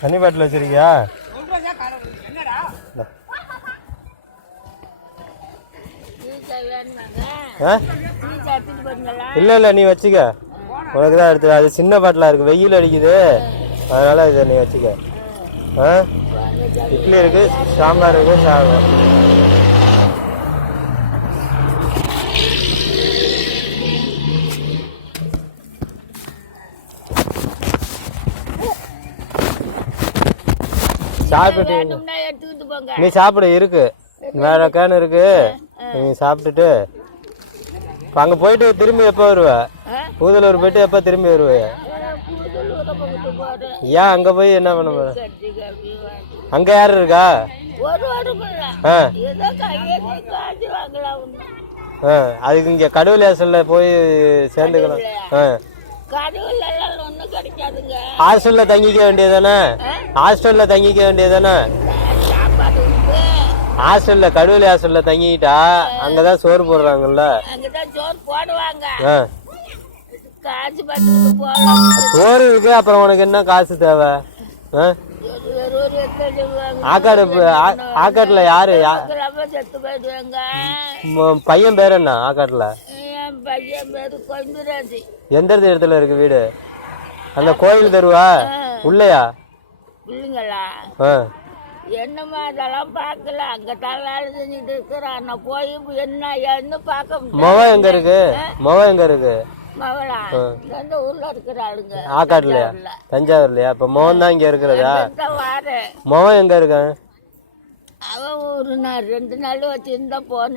தண்ணி பாட்டில் வச்சிருக்கியா? இல்லை இல்லை நீ வச்சுக்க, உனக்கு தான் எடுத்து. அது சின்ன பாட்டிலாக இருக்குது, வெயில் அடிக்குது, அதனால இதை நீ வச்சுக்க. இட்லி இருக்கு, சாம்பார் இருக்கு, சாதம். சாப்பிட்டு நீ சாப்பிட இருக்கு, வேற கேன் இருக்கு, நீ சாப்பிட்டுட்டு அங்க போயிட்டு திரும்பி எப்ப வருவ? பூதலூர் போயிட்டு எப்ப திரும்பி வருவ? ஏன் அங்க போய் என்ன பண்ண போற? அங்க யாரு இருக்கா? அதுக்கு இங்க கடவுள் ஹாஸ்டல்ல போய் சேர்ந்துக்கலாம். ஹாஸ்டல்ல தங்கிக்க வேண்டியதானே? ஹாஸ்டல்ல தங்கிக்க வேண்டியதானே? ஹாஸ்டல்ல கடவுள் ஹாஸ்டல்ல தங்கிக்கிட்டா அங்கதான் சோறு போடுறாங்கல்ல. சோறு இருக்கு, அப்புறம் உனக்கு என்ன காசு தேவை? ஆக்காட்டுல யாரு பையன் பேர் என்ன? ஆக்காட்டுல எந்த இடத்துல இருக்கு வீடு? அந்த கோயில் தெருவா உள்ளயா? என்னமா அதெல்லாம் பார்க்கல, அங்க தள்ளாடு செஞ்சுட்டு இருக்கிறான். போய் என்ன பார்க்க முடியும்? மொவ எங்க இருக்கு? மொவ எங்க இருக்கு? மகளா எந்த ஊர்ல இருக்கிறாளுங்க? ஆக்காட்டுலயா? தஞ்சாவூர்லயா? இப்ப மோகன் தான் இங்க இருக்கிறதா? மொவ எங்க இருக்க? அவன் ஒரு நாள் 2 நாள் வச்சிருந்தா போன